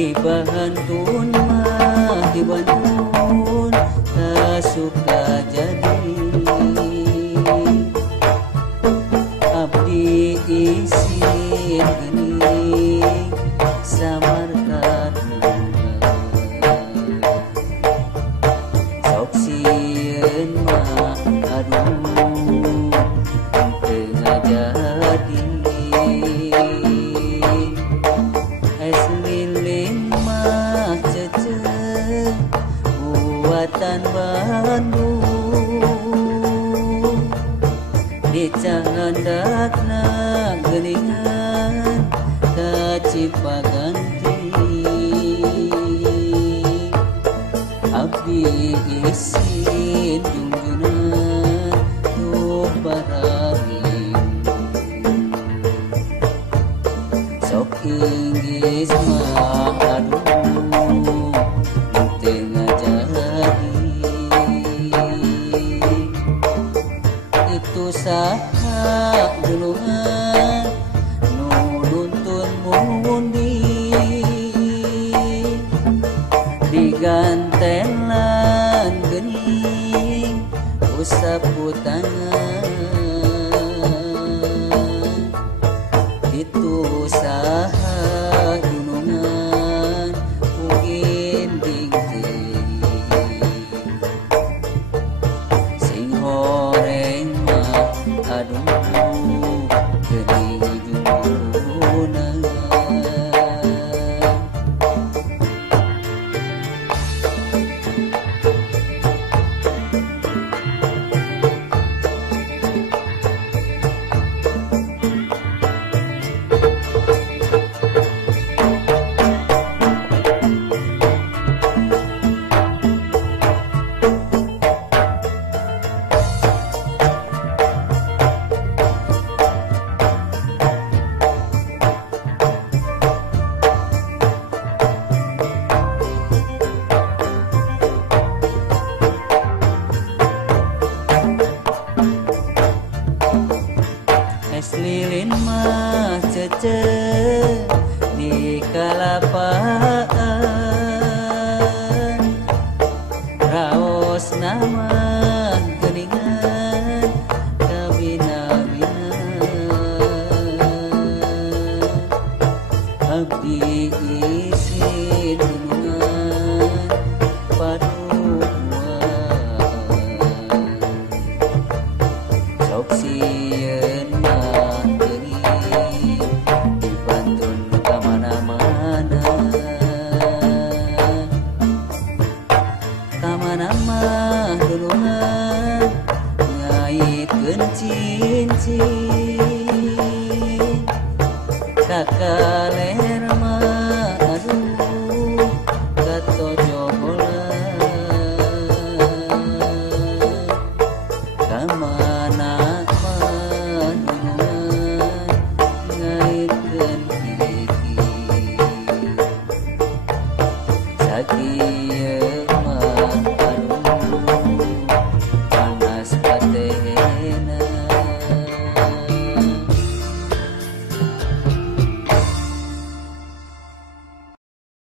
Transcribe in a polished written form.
dibantun mah dibantun tak suka jadi abdi isin geuning samarkat sok sieun mah aduh teu ngajadi es lilin mah cece buatan Bandung dicandakna geuningan ka Cipaganti abdi isin junjunan tuh barahim sok inggis mah aduh teu ngajadi itu saha duluan nu nuntun mundi digantelan geuning usapu tangan itu saha gunungan mungkin dingting sing horeng mah aduh geuning junjunan es lilin mah cece di kalapaan raos nama geuningan kabina-bina abdi isin gunungan paduan sok sieun mah geuning dibantun ka mana-mana ka mana mah duluan ngaitkeun cincin kakaleh